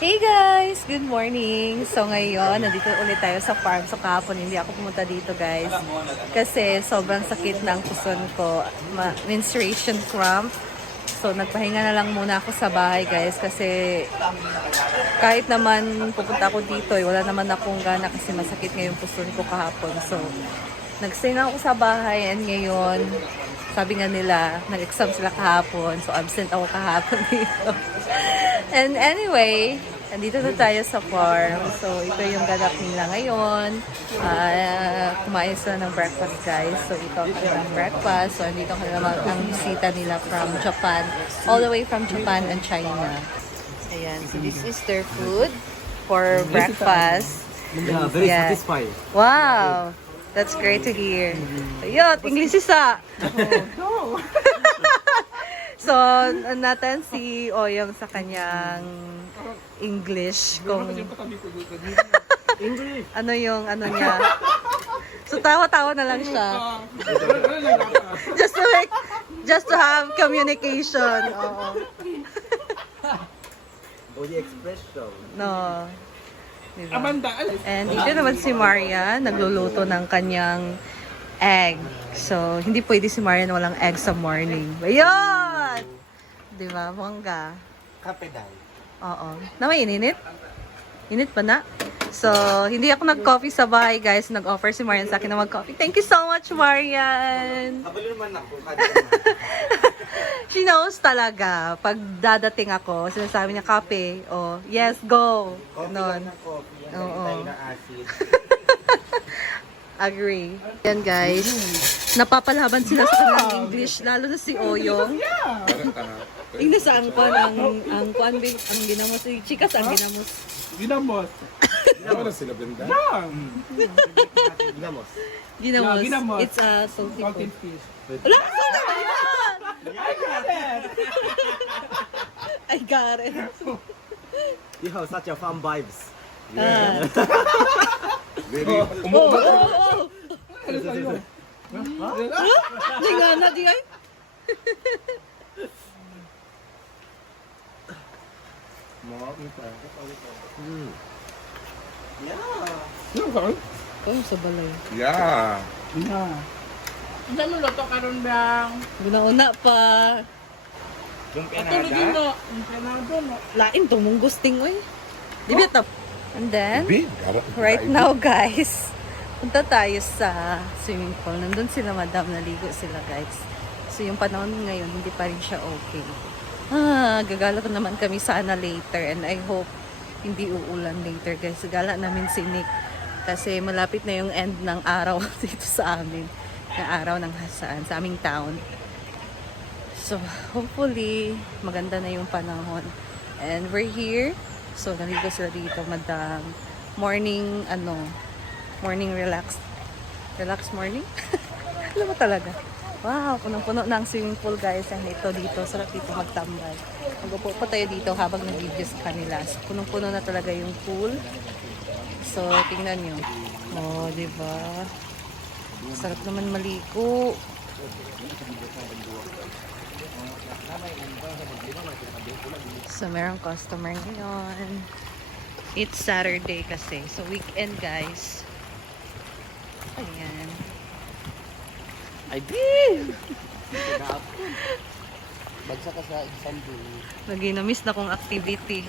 Hey guys! Good morning! So ngayon, nandito ulit tayo sa farm. So kahapon, hindi ako pumunta dito guys. Kasi sobrang sakit ng puson ko. Menstruation cramp. So nagpahinga na lang muna ako sa bahay guys. Kasi kahit naman pupunta ako dito, wala naman akong gana kasi masakit nga yung puson ko kahapon. So nagsinga ako sa bahay and ngayon, sabi nga nila, nag-exam sila kahapon. So absent ako kahapon dito. And anyway, andito na tayo sa farm. So, ito yung ganap nila ngayon. Kumain sila ng breakfast, guys. So, ito ang kanilang breakfast. So, andito naman ang bisita nila from Japan. All the way from Japan and China. Ayan. So, this is their food for breakfast. Yeah, very satisfying. Wow! That's great to hear. Ayun, English isa! No. So, natin si Oyong sa kanyang English kung English. ano yung ano niya. So, tawa-tawa na lang siya. Just to have communication. Oo. Body expression. No. Diba? And dito naman si Maria, nagluluto ng kanyang egg. So, hindi pwede si Maria na walang egg sa morning. Ayun! Diba? Bongga. Kape dahil. Oo. Na may ininit? Init pa na? So, hindi ako nag-coffee sa bahay, guys. Nag-offer si Marian sa akin na mag-coffee. Thank you so much, Marian! Habalo naman ako. She knows talaga. Pag dadating ako, sinasabi niya, kape. Oh, yes, go. Coffee Ganon. lang ng coffee. Ang Oo. tayo ng acid. Agree. Yan, guys. Napapalaban sila sa kanilang English, lalo na si Oyong. English ang ang ginamos. Chikas ang ginamos. Ginamos. Ahora se la prenda. Ginamos. Ginamos. Yeah, ginamos. It's a salty Salted food. fish. Wala! Saan naman yan? I got it! I got it. You have such a fun vibes. Ah. Very. Oh, oh, oh. Di nga na, di ay. Mm. Oh, sa balay. Yeah. Yeah. Ang naluluto karon bang? Una-una pa. Patulog yun no. Ang penado no. Lain to mong gusting, oy. Di ba tap? And then, Big. right now, guys, punta tayo sa swimming pool. Nandun sila, madam, naligo sila, guys. So, yung panahon ngayon, hindi pa rin siya okay. Gagala ko naman kami sana later and I hope hindi uulan later, guys. Gala namin si Nick kasi malapit na yung end ng araw dito sa amin. Yung araw ng hasaan sa aming town. So, hopefully, maganda na yung panahon. And we're here. So, naligo sila dito, madam. Morning, morning relax. Relax morning? Alam mo talaga. Wow, punong-puno na ang swimming pool, guys. And ito dito, sarap dito magtambay. Mag-upo pa tayo dito habang nag-video sa kanila. So, punong-puno na talaga yung pool. So, tingnan nyo. Oh, diba? Sarap naman maligo. So, merong customer ngayon. It's Saturday kasi. So, weekend, guys. Ayan. I did! Bagsak ka sa exam doon. Lagi na-miss na kong activity.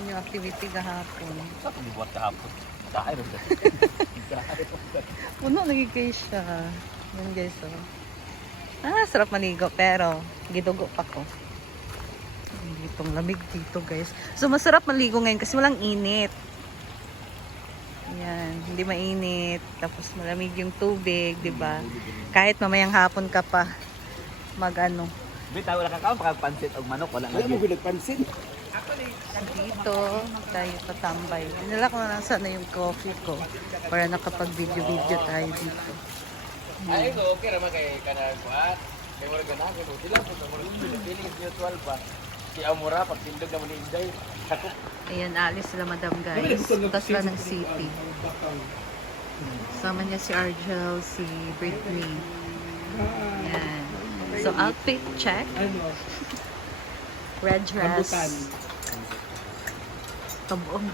Yun yung activity kahapon. Saan kung buhat kahapon? Dahil rin. Puno lagi kayo siya. Yan, guys, oh. Sarap maligo, pero gidugo pa ko. Ditong lamig dito, guys. So, masarap maligo ngayon kasi walang init. Yan, hindi mainit. Tapos malamig yung tubig, di ba? Kahit mamayang hapon ka pa mag-ano. Bita, wala ka kaon, pakagpansit o manok, wala Alam mo, pinagpansin. Dito tayo patambay. Dinala ko na lang sana yung coffee ko para nakapag-video-video tayo dito. Ay, okay naman kay kanang kuat. Kay mura ganahan kay mo sila sa mura feeling mutual ba. Si Amura pag tindog na mo ni Inday. Sakop. Ayan, alis sila, madam, guys. Punta sila ng city. Sama niya si Argel, si Britney. Ayan. So, outfit check. Red dress. Tabuong.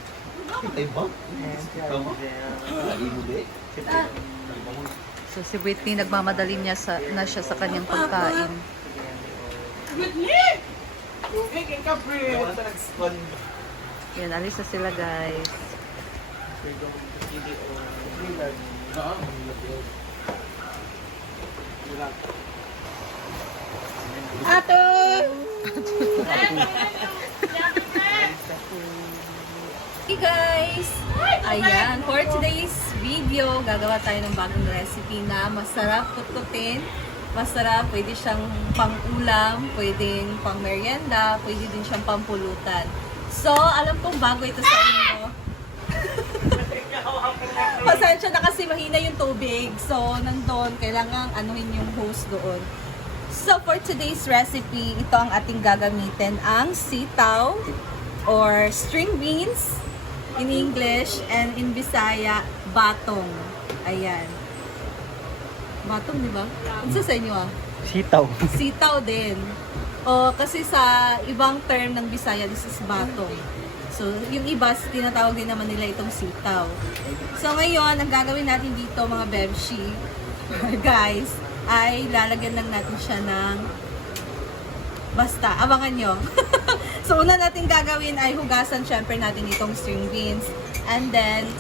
So si Whitney nagmamadali niya na siya sa kanyang pagkain. Whitney! Tubig, ikaw, Brit. Yan, alis na sila guys. Ato! Hey guys! Ayan, for today's video, gagawa tayo ng bagong recipe na masarap kutkutin. Masarap, pwede siyang pang-ulam, pwedeng pang-merienda, pwede din siyang pampulutan. So, alam kong bago ito sa inyo. Pasensya na kasi mahina yung tubig. So, nandun, kailangan anuhin yung hose doon. So, for today's recipe, ito ang ating gagamitin, ang sitaw or string beans in English and in Bisaya, batong. Ayan. Batong, di ba? Ano sa inyo ah? Sitaw. Sitaw din. O, kasi sa ibang term ng Bisaya, this is batong. So, yung iba, tinatawag din naman nila itong sitaw. So, ngayon, ang gagawin natin dito, mga bebshi, guys, ay lalagyan lang natin siya ng basta, abangan nyo. So, una natin gagawin ay hugasan syempre natin itong string beans. And then,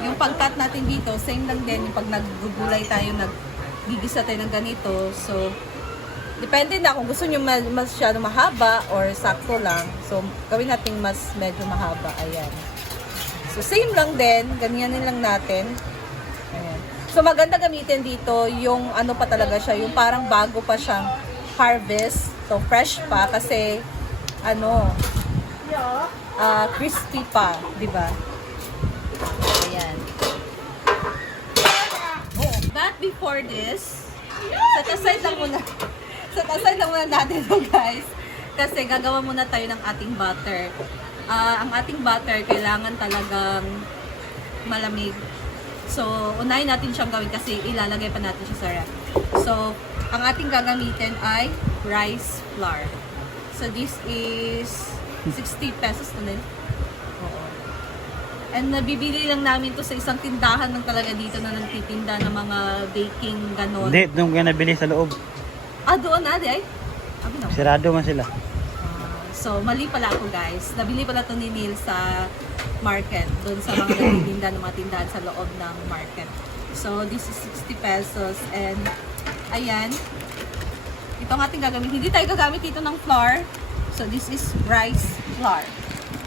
yung pag-cut natin dito, same lang din yung pag naggugulay tayo, naggigisa tayo ng ganito. So, depende na kung gusto nyo masyado mahaba or sakto lang. So, gawin natin mas medyo mahaba. Ayan. So, same lang din. Ganyanin lang natin. Ayan. So, maganda gamitin dito yung ano pa talaga siya, yung parang bago pa siyang harvest. So, fresh pa kasi ano, crispy pa, di ba? Ayan. But before this, set aside lang muna natin ito guys. Kasi gagawa muna tayo ng ating butter. Ang ating butter kailangan talagang malamig. So, unahin natin siyang gawin kasi ilalagay pa natin siya sa ref. So, ang ating gagamitin ay rice flour. So, this is 60 pesos na din. Oo. And nabibili lang namin to sa isang tindahan ng talaga dito na nagtitinda ng mga baking ganon. Hindi, doon ka nabili sa loob. Doon na, ay? Abi na. Sirado man sila. So, mali pala ako guys. Nabili pala to ni Neil sa market. Doon sa mga nagtitinda ng mga tindahan sa loob ng market. So, this is 60 pesos. And, ayan. Ito ang ating gagamitin. Hindi tayo gagamit dito ng flour. So, this is rice flour.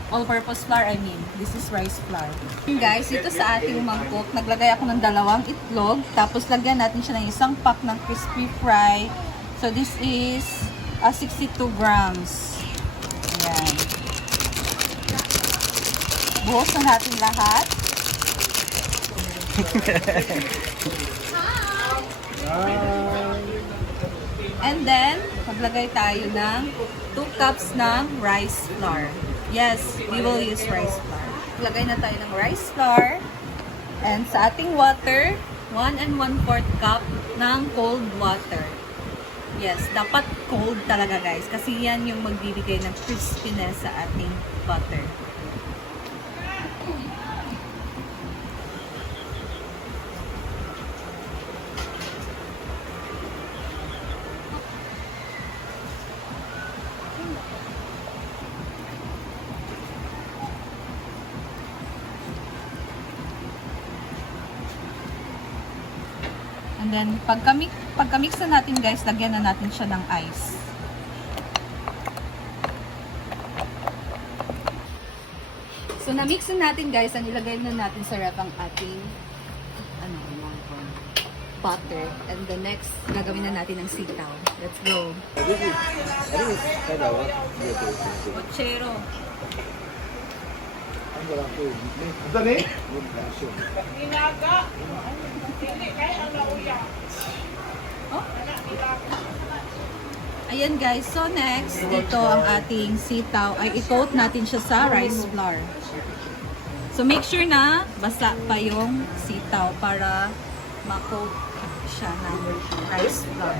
All-purpose flour, I mean. This is rice flour. Guys, ito sa ating mangkok, naglagay ako ng 2 itlog. Tapos, lagyan natin siya ng isang pack ng crispy fry. So, this is 62 grams. Ayan. Buhos na natin lahat. And then, maglagay tayo ng 2 cups ng rice flour. Yes, we will use rice flour. Maglagay na tayo ng rice flour. And sa ating water, 1 1/4 cup ng cold water. Yes, dapat cold talaga guys. Kasi yan yung magbibigay ng crispiness sa ating butter. And then, pagka-mix na natin guys, lagyan na natin siya ng ice. So, na-mix na natin guys, ang ilagay na natin sa ref ang ating butter. And the next, gagawin na natin ng sitaw. Let's go. Pochero. Hinaga. Hindi, kaya ang nauya. Oh. Ayan guys, so next, dito ang ating sitaw ay i-coat natin siya sa rice flour. So make sure na basa pa yung sitaw para ma-coat siya ng rice flour.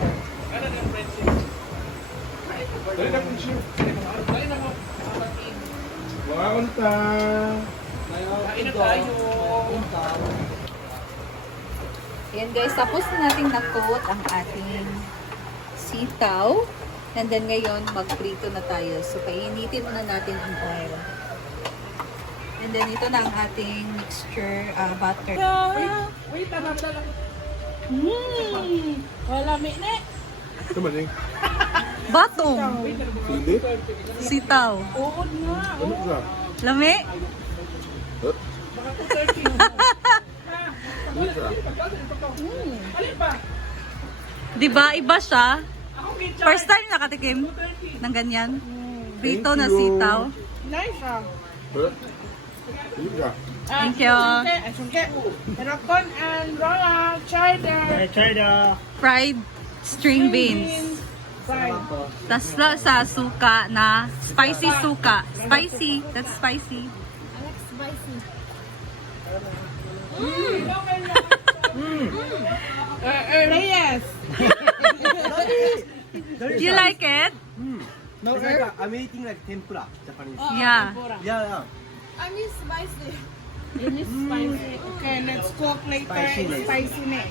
Wow. Samantha. Kain na tayo. Ayan guys, tapos na nating na-coat ang ating sitaw. And then ngayon, magprito na tayo. So, painitin muna natin ang oil. And then ito na ang ating mixture, butter. Wait, tanap na lang. Wala, minit. Ito man eh. Batong! Sili? Sitaw. Uod nga. Ano ka? Lami? Baka 2:30. Ano ka? Alin ba? Diba, iba siya? Ako medyo. First time nakatikim 2:30. ng ganyan. Prito Thank na you. sitaw. Nice ah. Ano ka? Thank you. Sungke. Terokon and Rolla. Cheddar. Fried string beans. Fried. Tas sa suka na spicy suka. Spicy. That's spicy. Reyes. Do you like it? No, it's like I'm eating like tempura, Japanese. Yeah. Yeah, It is spicy. Okay, let's cook later. Spiciness. Spicy na.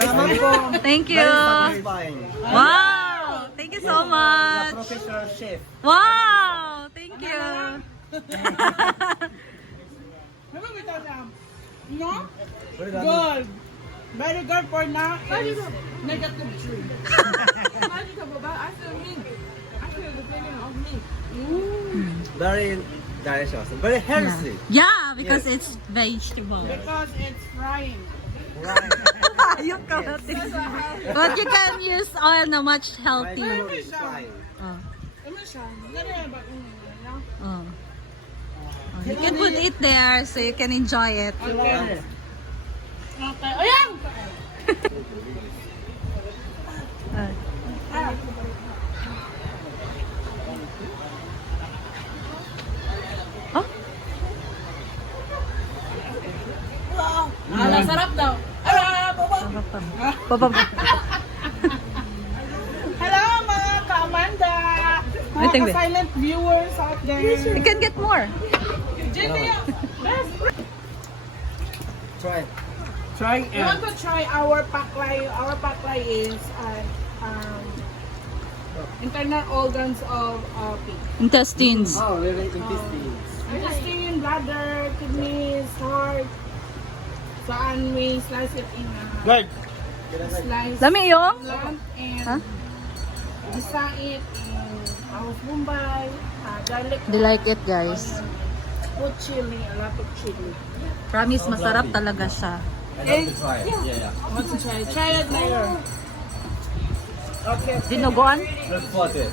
Salamat po. Thank you. Very satisfying. Wow. Thank you so The much. professional chef. Wow. Thank you. Ano ba ito na? No? Very good. Good. Very good for now. Negative 3. Very delicious. Very healthy. Yeah, because it's vegetable. Because it's frying. Right. Yung karate. But you can use oil na much My healthy. favorite is frying. Oh. Ano siya? Ganyan ba? Oh. You can put it there so you can enjoy it. Okay. Okay. Ayan! Oh? Ala, sarap daw. Ala, baba. Hello mga ka-Amanda! Mga Wait, wait. ka-silent viewers out there. You can get more. Jenny, Try. you want to try our paklay? Our paklay is internal organs of pig. Intestines. Oh, really interesting. Intestine, bladder, kidneys, heart. Saan we slice it in Good. slice Lami yung? lamb and Huh? isa it in our Mumbai, garlic, They like it, guys. put chili, a lot of chili. Promise, masarap talaga siya. I love to try it. Yeah, Want to try? Try it later. Okay. Dinuguan? Let's put it.